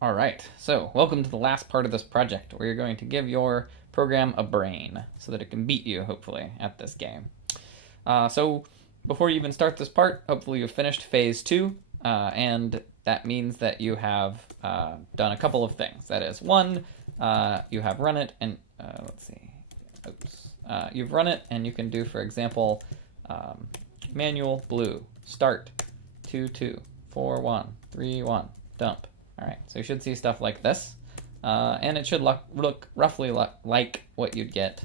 All right, so welcome to the last part of this project where you're going to give your program a brain so that it can beat you, hopefully, at this game. So before you even start this part, hopefully you've finished phase 2, and that means that you have done a couple of things. That is, one, you have run it, and let's see, you've run it, and you can do, for example, manual blue, start, 2, 2, 4, 1, 3, 1, dump. All right, so you should see stuff like this, and it should look roughly like what you'd get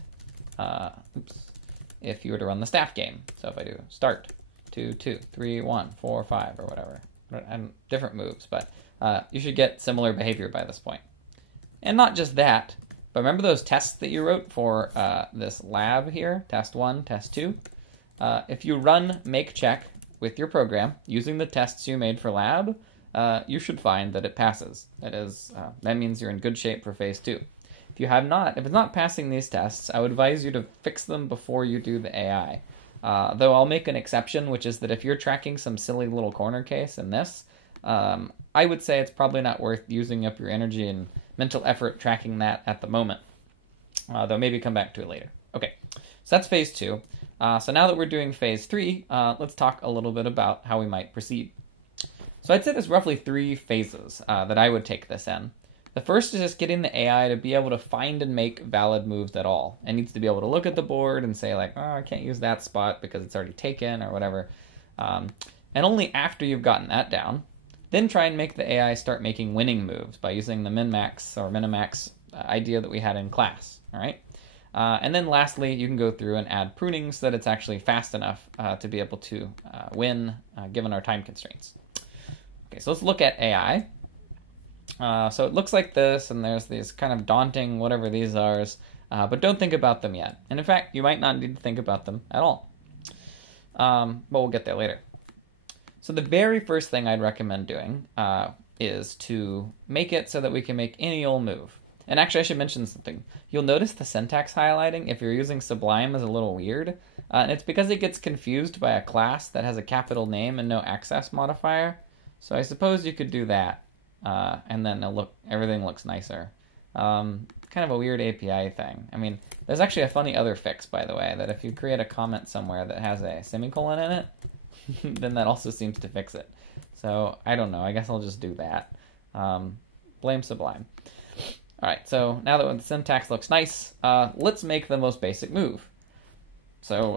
if you were to run the staff game. So if I do start, 2, 2, 3, 1, 4, 5, or whatever, and different moves, but you should get similar behavior by this point. And not just that, but remember those tests that you wrote for this lab here, test 1, test 2? If you run make check with your program using the tests you made for lab, you should find that it passes. That means you're in good shape for phase 2. If it's not passing these tests, I would advise you to fix them before you do the AI. Though I'll make an exception, which is that if you're tracking some silly little corner case in this, I would say it's probably not worth using up your energy and mental effort tracking that at the moment. Though maybe come back to it later. Okay, so that's phase 2. So now that we're doing phase 3, let's talk a little bit about how we might proceed. So I'd say there's roughly 3 phases that I would take this in. The first is just getting the AI to be able to find and make valid moves at all. It needs to be able to look at the board and say like, oh, I can't use that spot because it's already taken or whatever. And only after you've gotten that down, then try and make the AI start making winning moves by using the min-max or minimax idea that we had in class, all right? And then lastly, you can go through and add pruning so that it's actually fast enough to be able to win given our time constraints. Okay, so let's look at AI. So it looks like this, and there's these kind of daunting whatever these are, but don't think about them yet. And in fact, you might not need to think about them at all. But we'll get there later. So the very first thing I'd recommend doing is to make it so that we can make any old move. And actually, I should mention something. You'll notice the syntax highlighting, if you're using Sublime, is a little weird. And it's because it gets confused by a class that has a capital name and no access modifier. So I suppose you could do that, and then everything looks nicer. Kind of a weird API thing. I mean, there's actually a funny other fix, by the way, that if you create a comment somewhere that has a semicolon in it, then that also seems to fix it. So I don't know. I guess I'll just do that. Blame Sublime. All right, so now that the syntax looks nice, let's make the most basic move. So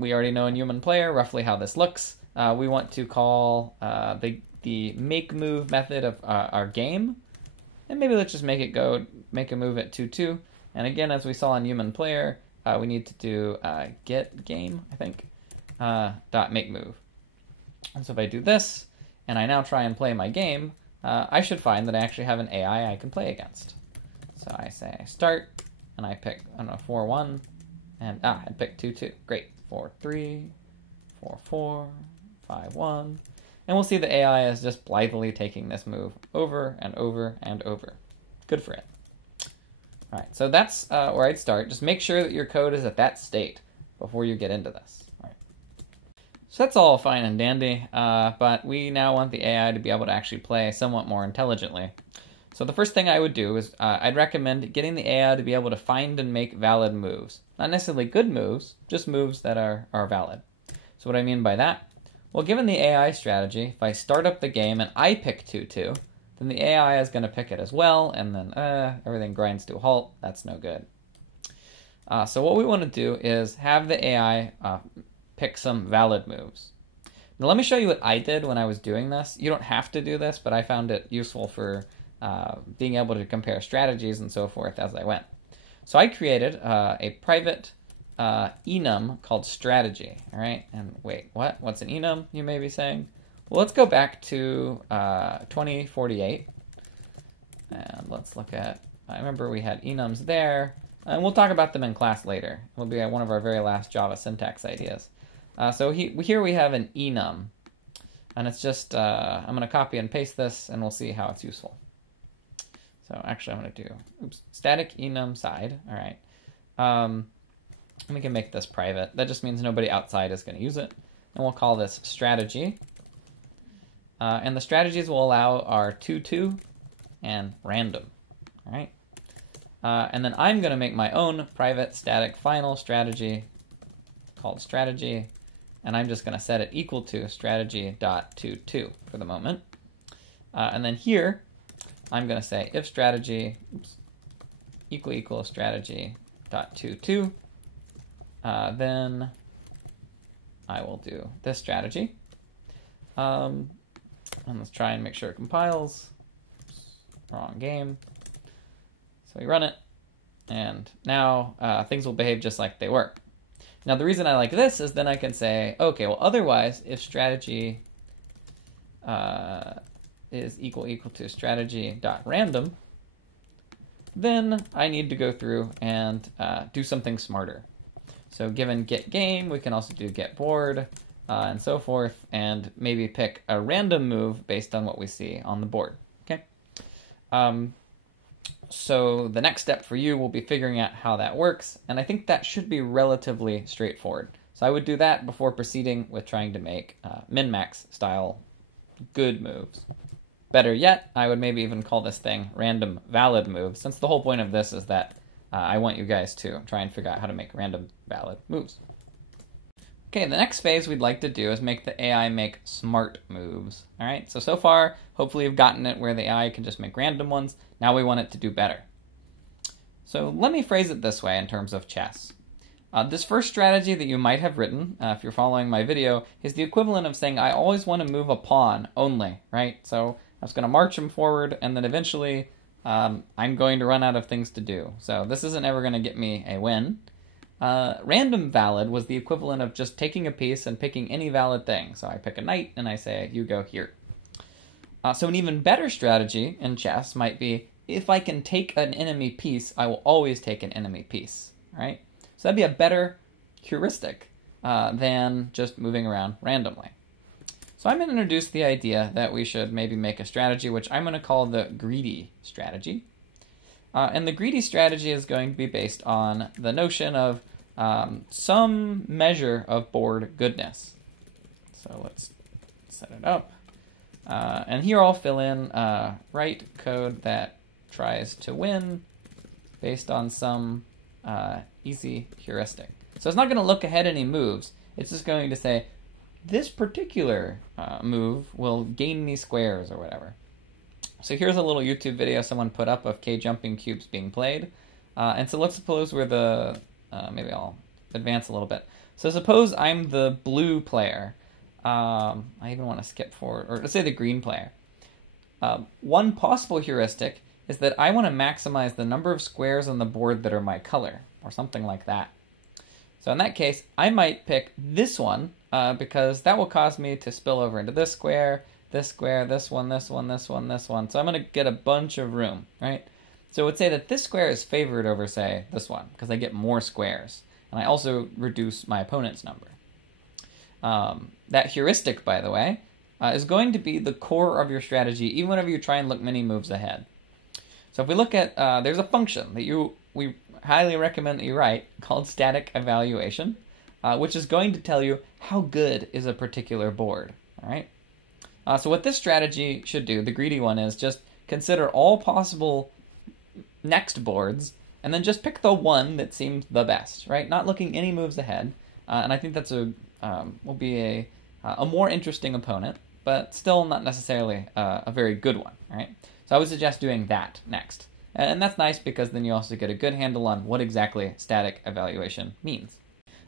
we already know in human player roughly how this looks. We want to call the make move method of our game, and maybe let's just make a move at 2-2. And again, as we saw in human player, we need to do get game, I think, dot make move. And so if I do this, and I now try and play my game, I should find that I actually have an AI I can play against. So I say start, and I pick 4-1, and I pick 2-2. Great, 4-3, 4-4. 5-1, and we'll see the AI is just blithely taking this move over and over and over. Good for it. All right, so that's where I'd start. Just make sure that your code is at that state before you get into this. All right. So that's all fine and dandy, but we now want the AI to be able to actually play somewhat more intelligently. So the first thing I would do is I'd recommend getting the AI to be able to find and make valid moves. Not necessarily good moves, just moves that are valid. So what I mean by that? Well, given the AI strategy, if I start up the game and I pick 2-2, then the AI is going to pick it as well, and then everything grinds to a halt. That's no good. So what we want to do is have the AI pick some valid moves. Now let me show you what I did when I was doing this. You don't have to do this, but I found it useful for being able to compare strategies and so forth as I went. So I created a private enum called strategy, all right? And wait, what? What's an enum, you may be saying? Well, let's go back to 2048, and let's look at, I remember we had enums there, and we'll talk about them in class later. It'll be one of our very last Java syntax ideas. So here we have an enum, and it's just, I'm going to copy and paste this, and we'll see how it's useful. So actually, I'm going to do, static enum side, all right. We can make this private. That just means nobody outside is going to use it. And we'll call this strategy. And the strategies will allow our 2-2 and random. All right. And then I'm going to make my own private static final strategy called strategy, and I'm just going to set it equal to strategy.toTo for the moment. And then here, I'm going to say if strategy equal strategy.toTo, then I will do this strategy. And let's try and make sure it compiles. Oops, wrong game. So we run it, and now things will behave just like they were. Now the reason I like this is then I can say, okay, well otherwise if strategy is equal to strategy.random, then I need to go through and do something smarter. So given get game, we can also do get board and so forth, and maybe pick a random move based on what we see on the board. Okay. So the next step for you will be figuring out how that works, and I think that should be relatively straightforward. So I would do that before proceeding with trying to make min-max style good moves. Better yet, I would maybe even call this thing random valid move, since the whole point of this is that I want you guys to try and figure out how to make random valid moves. Okay, the next phase we'd like to do is make the AI make smart moves. All right, so far, hopefully you've gotten it where the AI can just make random ones. Now we want it to do better. So let me phrase it this way in terms of chess. This first strategy that you might have written, if you're following my video, is the equivalent of saying I always want to move a pawn only, right? So I was going to march him forward, and then eventually I'm going to run out of things to do. So this isn't ever going to get me a win. Random valid was the equivalent of just taking a piece and picking any valid thing. So I pick a knight and I say, you go here. So an even better strategy in chess might be, if I can take an enemy piece, I will always take an enemy piece, right? So that'd be a better heuristic than just moving around randomly. So I'm going to introduce the idea that we should maybe make a strategy which I'm going to call the greedy strategy. And the greedy strategy is going to be based on the notion of some measure of board goodness. So let's set it up. And here I'll fill in write code that tries to win based on some easy heuristic. So it's not going to look ahead any moves. It's just going to say, this particular move will gain me squares or whatever. So here's a little YouTube video someone put up of K-jumping cubes being played. And so let's suppose we're the, maybe I'll advance a little bit. So suppose I'm the blue player. I even want to skip forward, or let's say the green player. One possible heuristic is that I want to maximize the number of squares on the board that are my color, or something like that. So in that case, I might pick this one, because that will cause me to spill over into this square, this one, this one, this one, this one. So I'm going to get a bunch of room, right? So I would say that this square is favored over, say, this one, because I get more squares. And I also reduce my opponent's number. That heuristic, by the way, is going to be the core of your strategy, even whenever you try and look many moves ahead. So if we look at, there's a function that we highly recommend that you write called static evaluation, which is going to tell you how good is a particular board, all right? So what this strategy should do, the greedy one, is just consider all possible next boards, and then just pick the one that seems the best, right? Not looking any moves ahead. And I think that's will be a more interesting opponent, but still not necessarily a very good one, right? So I would suggest doing that next. And that's nice because then you also get a good handle on what exactly static evaluation means.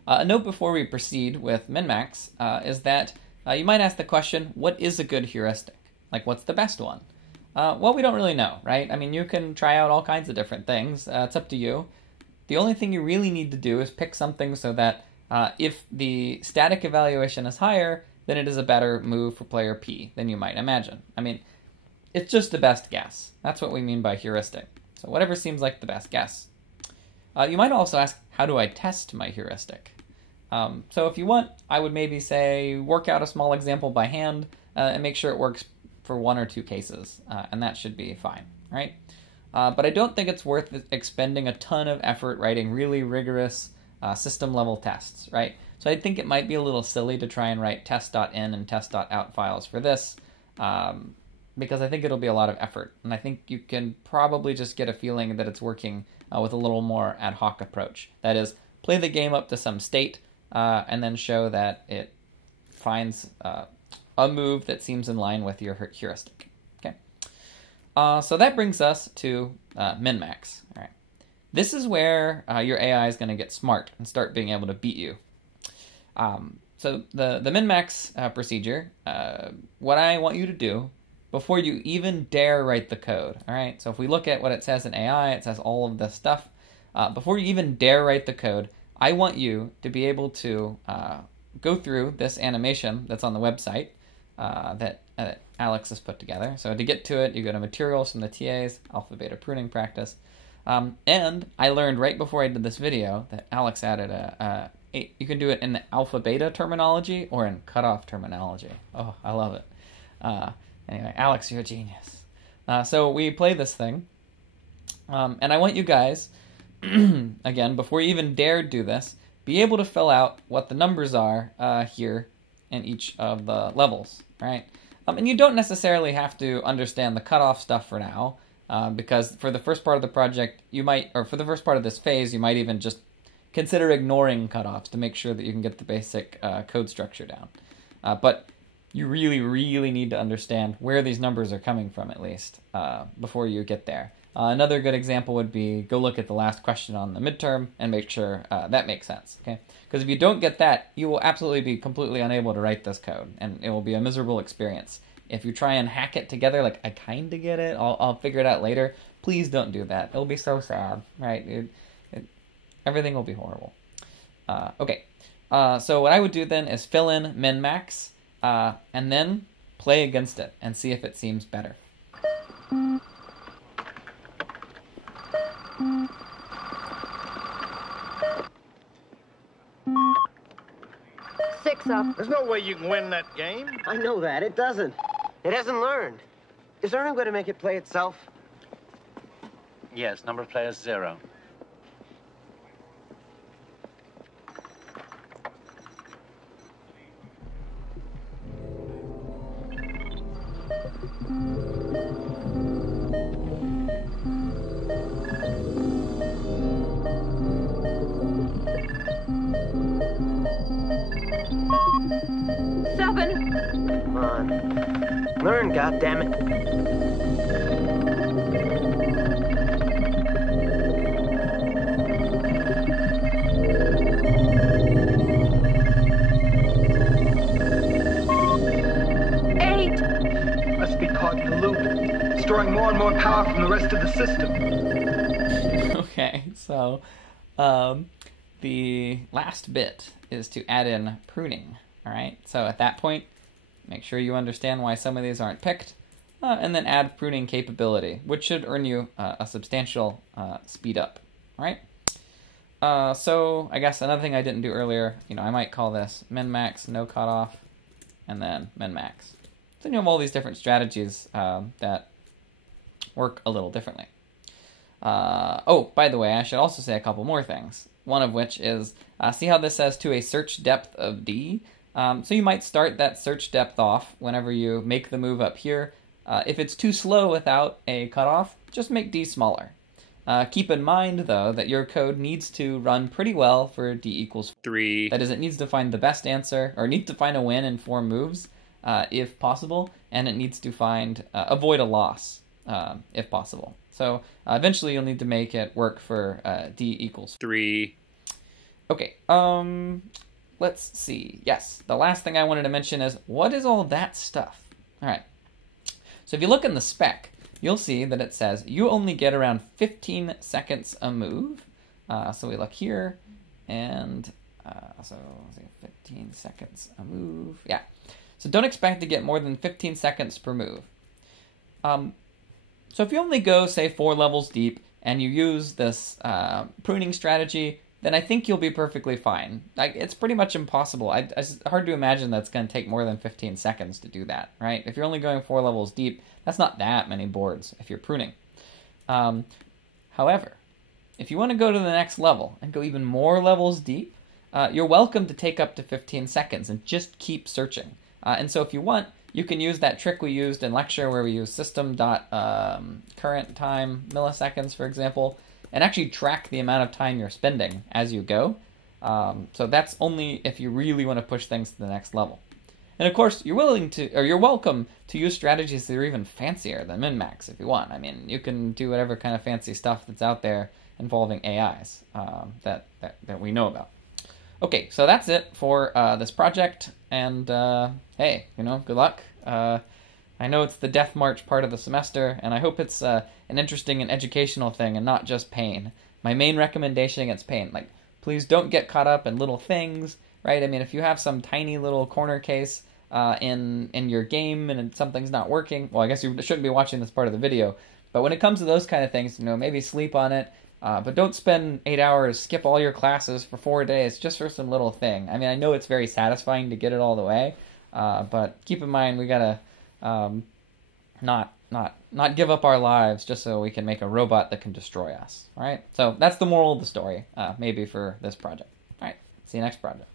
A note before we proceed with min-max is that you might ask the question, what is a good heuristic? Like, what's the best one? Well, we don't really know, right? I mean, you can try out all kinds of different things. It's up to you. The only thing you really need to do is pick something so that if the static evaluation is higher, then it is a better move for player P than you might imagine. I mean, it's just the best guess. That's what we mean by heuristic. So whatever seems like the best guess. You might also ask, how do I test my heuristic? So if you want, I would maybe say, work out a small example by hand and make sure it works for one or two cases, and that should be fine, right? But I don't think it's worth expending a ton of effort writing really rigorous system-level tests, right? So I think it might be a little silly to try and write test.in and test.out files for this. because I think it'll be a lot of effort. And I think you can probably just get a feeling that it's working with a little more ad hoc approach. That is, play the game up to some state and then show that it finds a move that seems in line with your heuristic. Okay. So that brings us to min-max. All right. This is where your AI is going to get smart and start being able to beat you. So the min-max procedure, what I want you to do before you even dare write the code, all right? So if we look at what it says in AI, it says all of this stuff. Before you even dare write the code, I want you to be able to go through this animation that's on the website that Alex has put together. So to get to it, you go to Materials from the TAs, Alpha Beta Pruning Practice. And I learned right before I did this video that Alex added you can do it in the alpha beta terminology or in cutoff terminology. Oh, I love it. Anyway, Alex, you're a genius. So we play this thing. And I want you guys, again, before you even dare do this, be able to fill out what the numbers are here in each of the levels, right? And you don't necessarily have to understand the cutoff stuff for now, because for the first part of the project, you might, or for the first part of this phase, you might even just consider ignoring cutoffs to make sure that you can get the basic code structure down. But you really, really need to understand where these numbers are coming from, at least, before you get there. Another good example would be go look at the last question on the midterm and make sure that makes sense, okay? Because if you don't get that, you will absolutely be completely unable to write this code, and it will be a miserable experience. If you try and hack it together, like, I kind of get it, I'll figure it out later, please don't do that. It'll be so sad, right? Everything will be horrible. Okay, so what I would do then is fill in min-max, and then play against it and see if it seems better. Six up. There's no way you can win that game. I know that. It doesn't. It hasn't learned. Is there any way to make it play itself? Yes, number of players 0. Seven. Come on. Learn, goddammit. Eight. Must be caught in the loop, storing more and more power from the rest of the system. Okay, so the last bit is to add in pruning, all right? So at that point, make sure you understand why some of these aren't picked, and then add pruning capability, which should earn you a substantial speed up, all right? So I guess another thing I didn't do earlier, I might call this min-max, no cutoff, and then min-max. So you have all these different strategies that work a little differently. Oh, by the way, I should also say a couple more things. One of which is, see how this says to a search depth of D? So you might start that search depth off whenever you make the move up here. If it's too slow without a cutoff, just make D smaller. Keep in mind, though, that your code needs to run pretty well for D equals 3. That is, it needs to find the best answer, or needs to find a win in 4 moves, if possible, and it needs to find avoid a loss, if possible. So eventually you'll need to make it work for D equals 3. Okay, let's see. Yes, the last thing I wanted to mention is, what is all that stuff? All right, so if you look in the spec, you'll see that it says you only get around 15 seconds a move. So we look here, and so 15 seconds a move. Yeah, so don't expect to get more than 15 seconds per move. So if you only go, say, 4 levels deep, and you use this pruning strategy, then I think you'll be perfectly fine. It's pretty much impossible. It's hard to imagine that's going to take more than 15 seconds to do that, right? If you're only going 4 levels deep, that's not that many boards if you're pruning. However, if you want to go to the next level and go even more levels deep, you're welcome to take up to 15 seconds and just keep searching. And so if you want, you can use that trick we used in lecture where we use system.current time milliseconds, for example, and actually track the amount of time you're spending as you go. So that's only if you really want to push things to the next level. And of course, you're welcome to use strategies that are even fancier than min-max if you want. I mean, you can do whatever kind of fancy stuff that's out there involving AIs that we know about. Okay, so that's it for this project, and hey, good luck. I know it's the death march part of the semester, and I hope it's an interesting and educational thing and not just pain. My main recommendation against pain, please don't get caught up in little things, right? I mean, if you have some tiny little corner case in your game and something's not working, well, I guess you shouldn't be watching this part of the video, but when it comes to those kind of things, maybe sleep on it, but don't spend 8 hours, skip all your classes for 4 days just for some little thing. I mean, I know it's very satisfying to get it all the way, but keep in mind we gotta not give up our lives just so we can make a robot that can destroy us. All right, so that's the moral of the story, maybe for this project. All right, see you next project.